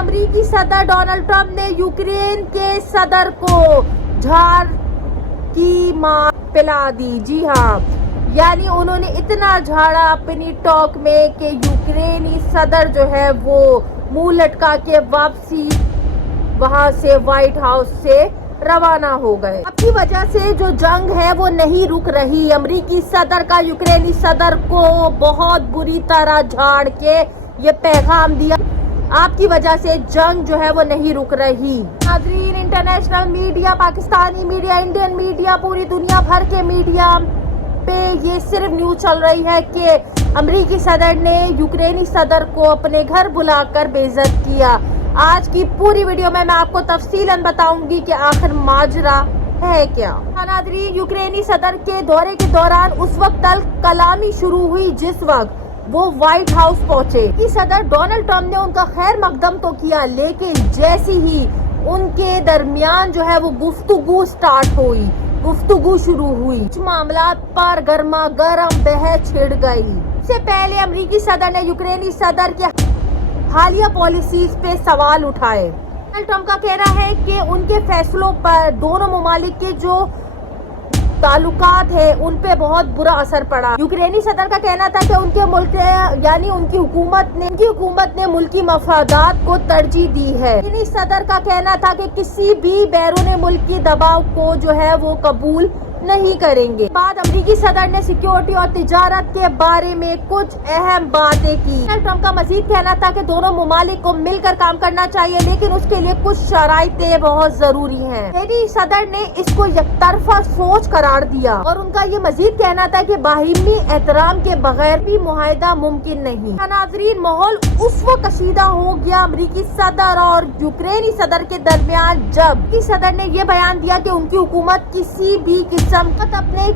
امریکی صدر Donald Trump نے یوکرین کے صدر کو جھاڑ کی مار پلا دی. جی ہاں، یعنی انہوں نے اتنا جھاڑا اپنی ٹاک میں کہ یوکرینی صدر جو ہے وہ منہ لٹکا کے واپسی وہاں سے وائٹ ہاؤس سے روانہ ہو گئے. اب کی وجہ سے جو جنگ ہے وہ نہیں رک رہی. امریکی صدر کا یوکرینی صدر کو بہت بری طرح جھاڑ کے یہ پیغام دیا، آپ کی وجہ سے جنگ جو ہے وہ نہیں رک رہی. ناظرین، international media, Pakistani media, Indian media, پوری دنیا بھر کے میڈیا پہ یہ صرف نیوز چل رہی ہے کہ امریکی صدر نے یوکرینی صدر کو اپنے گھر بلا کر بے عزت کیا. آج کی پوری ویڈیو میں آپ کو تفصیلاً بتاؤں گی کہ آخر ماجرا ہے کیا. ناظرین، یوکرینی صدر کے دورے کے دوران اس وقت کلامی شروع ہوئی جس وقت وہ وائٹ ہاؤس پہنچے. صدر ڈونلڈ ٹرمپ نے ان کا خیر مقدم تو کیا، لیکن جیسی ہی ان کے درمیان جو ہے وہ گفتگو شروع ہوئی، کچھ معاملات پر گرما گرم بحث چھڑ گئی. اس سے پہلے امریکی صدر نے یوکرینی صدر کے حالیہ پالیسیز پہ سوال اٹھائے. ڈونلڈ ٹرمپ کا کہنا ہے کہ ان کے فیصلوں پر دونوں ممالک کے جو تعلقات ہیں ان پہ بہت برا اثر پڑا. یوکرینی صدر کا کہنا تھا کہ ان کے ملک یعنی ان کی حکومت نے ملکی مفادات کو ترجیح دی ہے. یوکرینی صدر کا کہنا تھا کہ کسی بھی بیرون ملکی دباؤ کو جو ہے وہ قبول نہیں کریں گے. بعد امریکی صدر نے سیکیورٹی اور تجارت کے بارے میں کچھ اہم باتیں کی. ڈونلڈ ٹرمپ کا مزید کہنا تھا کہ دونوں ممالک کو مل کر کام کرنا چاہیے، لیکن اس کے لیے کچھ شرائطیں بہت ضروری ہیں. امریکی صدر نے اس کو یک طرفہ سوچ قرار دیا اور ان کا یہ مزید کہنا تھا کہ باہمی احترام کے بغیر بھی معاہدہ ممکن نہیں. ناظرین، ماحول اس وقت کشیدہ ہو گیا امریکی صدر اور یوکرینی صدر کے درمیان جب صدر نے یہ بیان دیا کہ ان کی حکومت کسی بھی اپنے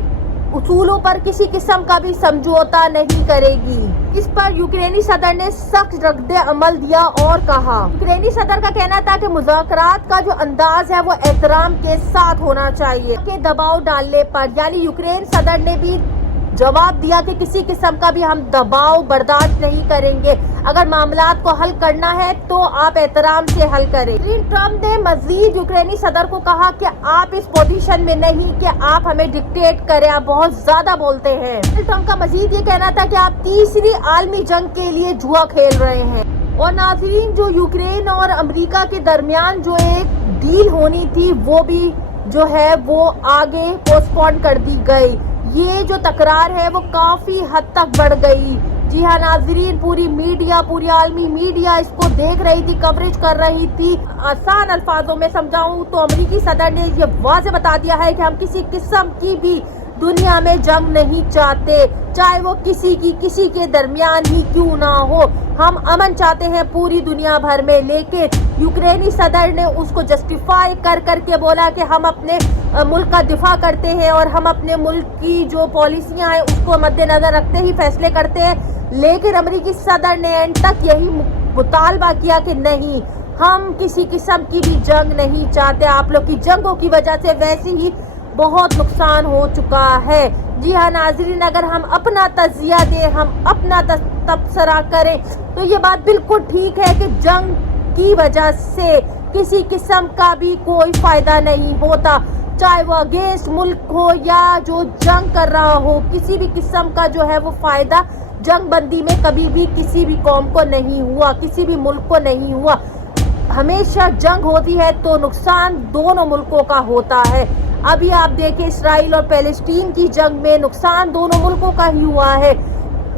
اصولوں پر کسی قسم کا بھی سمجھوتا نہیں کرے گی. اس پر یوکرینی صدر نے سخت رد عمل دیا اور کہا. یوکرینی صدر کا کہنا تھا کہ مذاکرات کا جو انداز ہے وہ احترام کے ساتھ ہونا چاہیے کہ دباؤ ڈالنے پر، یعنی یوکرین صدر نے بھی جواب دیا کہ کسی قسم کا بھی ہم دباؤ برداشت نہیں کریں گے. اگر معاملات کو حل کرنا ہے تو آپ احترام سے حل کریں. ٹرمپ نے مزید یوکرینی صدر کو کہا کہ آپ اس پوزیشن میں نہیں کہ آپ ہمیں ڈکٹیٹ کریں، آپ بہت زیادہ بولتے ہیں. ٹرمپ کا مزید یہ کہنا تھا کہ آپ تیسری عالمی جنگ کے لیے جوا کھیل رہے ہیں. اور ناظرین، جو یوکرین اور امریکہ کے درمیان جو ایک ڈیل ہونی تھی وہ بھی جو ہے وہ آگے پوسٹ پون کر دی گئی. یہ جو تکرار ہے وہ کافی حد تک بڑھ گئی. جی ہاں ناظرین، پوری عالمی میڈیا اس کو دیکھ رہی تھی، کوریج کر رہی تھی. آسان الفاظوں میں سمجھاؤں تو امریکی صدر نے یہ واضح بتا دیا ہے کہ ہم کسی قسم کی بھی دنیا میں جنگ نہیں چاہتے، چاہے وہ کسی کے درمیان ہی کیوں نہ ہو. ہم امن چاہتے ہیں پوری دنیا بھر میں. لیکن یوکرینی صدر نے اس کو جسٹیفائی کر کے بولا کہ ہم اپنے ملک کا دفاع کرتے ہیں اور ہم اپنے ملک کی جو پالیسیاں ہیں اس کو مد نظر رکھتے ہی فیصلے کرتے ہیں. لیکن امریکی صدر نے اینڈ تک یہی مطالبہ کیا کہ نہیں، ہم کسی قسم کی بھی جنگ نہیں چاہتے. آپ لوگ کی جنگوں کی وجہ سے ویسے ہی بہت نقصان ہو چکا ہے. جی ہاں ناظرین، اگر ہم اپنا تجزیہ دیں، ہم اپنا تبصرہ کریں تو یہ بات بالکل ٹھیک ہے کہ جنگ کی وجہ سے کسی قسم کا بھی کوئی فائدہ نہیں ہوتا، چاہے وہ اگینسٹ ملک ہو یا جو جنگ کر رہا ہو. کسی بھی قسم کا جو ہے وہ فائدہ جنگ بندی میں کبھی بھی کسی بھی قوم کو نہیں ہوا، کسی بھی ملک کو نہیں ہوا. ہمیشہ جنگ ہوتی ہے تو نقصان دونوں ملکوں کا ہوتا ہے. ابھی آپ دیکھیں اسرائیل اور پیلسٹین کی جنگ میں نقصان دونوں ملکوں کا ہی ہوا ہے.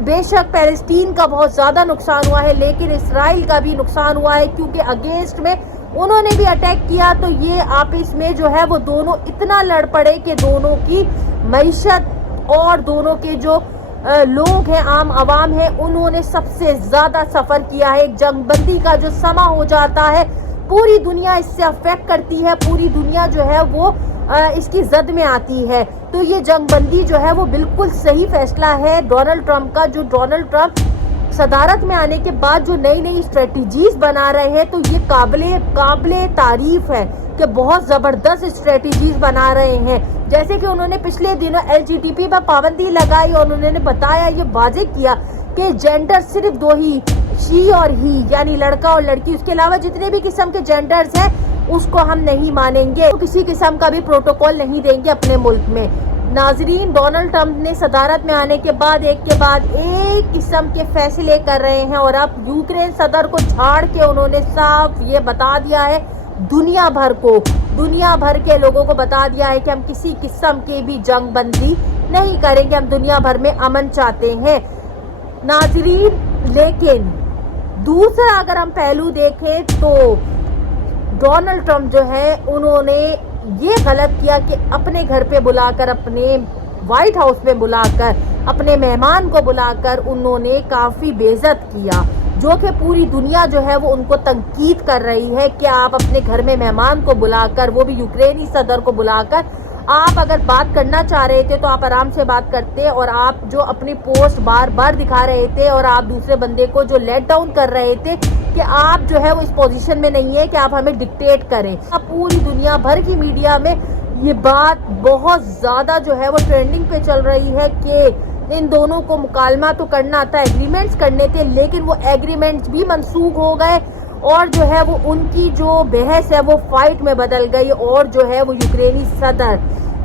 بے شک پیلسٹین کا بہت زیادہ نقصان ہوا ہے، لیکن اسرائیل کا بھی نقصان ہوا ہے کیونکہ اگینسٹ میں انہوں نے بھی اٹیک کیا. تو یہ آپس میں جو ہے وہ دونوں اتنا لڑ پڑے کہ دونوں کی معیشت اور دونوں کے جو لوگ ہیں، عام عوام ہیں، انہوں نے سب سے زیادہ سفر کیا ہے. جنگ بندی کا جو سما ہو جاتا ہے پوری دنیا اس سے افیکٹ کرتی ہے، پوری دنیا جو ہے وہ اس کی زد میں آتی ہے. تو یہ جنگ بندی جو ہے وہ بالکل صحیح فیصلہ ہے ڈونلڈ ٹرمپ کا. جو ڈونلڈ ٹرمپ صدارت میں آنے کے بعد جو نئی اسٹریٹجیز بنا رہے ہیں تو یہ قابل تعریف ہے کہ بہت زبردست اسٹریٹجیز بنا رہے ہیں. جیسے کہ انہوں نے پچھلے دنوں LGBT پر پابندی لگائی اور انہوں نے بتایا، یہ واضح کیا کہ جینڈر صرف 2 ہی شی اور ہی یعنی لڑکا اور لڑکی، اس کے علاوہ جتنے بھی قسم کے جینڈرز ہیں اس کو ہم نہیں مانیں گے، کسی قسم کا بھی پروٹوکول نہیں دیں گے اپنے ملک میں۔ ناظرین، ڈونلڈ ٹرمپ نے صدارت میں آنے کے بعد ایک قسم کے فیصلے کر رہے ہیں، اور اب یوکرین صدر کو جھاڑ کے انہوں نے صاف یہ بتا دیا ہے دنیا بھر کے لوگوں کو بتا دیا ہے کہ ہم کسی قسم کی بھی جنگ بندی نہیں کریں گے، ہم دنیا بھر میں امن چاہتے ہیں۔ ناظرین، لیکن دوسرا اگر ہم پہلو دیکھیں تو ڈونلڈ ٹرمپ جو ہے انہوں نے یہ غلط کیا کہ اپنے گھر پہ بلا کر، اپنے وائٹ ہاؤس میں بلا کر، اپنے مہمان کو بلا کر انہوں نے کافی بے عزت کیا، جو کہ پوری دنیا جو ہے وہ ان کو تنقید کر رہی ہے کہ آپ اپنے گھر میں مہمان کو بلا کر، وہ بھی یوکرینی صدر کو بلا کر، آپ اگر بات کرنا چاہ رہے تھے تو آپ آرام سے بات کرتے، اور آپ جو اپنی پوسٹ بار بار دکھا رہے تھے اور آپ دوسرے بندے کو جو لیٹ ڈاؤن کر رہے تھے کہ آپ جو ہے وہ اس پوزیشن میں نہیں ہے کہ آپ ہمیں ڈکٹیٹ کریں۔ اب پوری دنیا بھر کی میڈیا میں یہ بات بہت زیادہ جو ہے وہ ٹرینڈنگ پہ چل رہی ہے کہ ان دونوں کو مکالمہ تو کرنا تھا، ایگریمنٹس کرنے تھے، لیکن وہ ایگریمنٹس بھی منسوخ ہو گئے، اور جو ہے وہ ان کی جو بحث ہے وہ فائٹ میں بدل گئی، اور جو ہے وہ یوکرینی صدر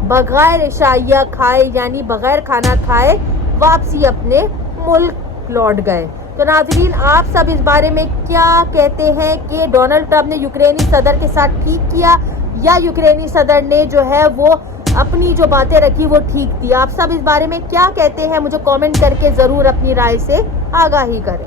بغیر عشائیہ کھائے یعنی بغیر کھانا کھائے واپسی اپنے ملک لوٹ گئے۔ تو ناظرین، آپ سب اس بارے میں کیا کہتے ہیں کہ ڈونلڈ ٹرمپ نے یوکرینی صدر کے ساتھ ٹھیک کیا، یا یوکرینی صدر نے جو ہے وہ اپنی جو باتیں رکھی وہ ٹھیک تھی؟ آپ سب اس بارے میں کیا کہتے ہیں؟ مجھے کامنٹ کر کے ضرور اپنی رائے سے آگاہی کریں۔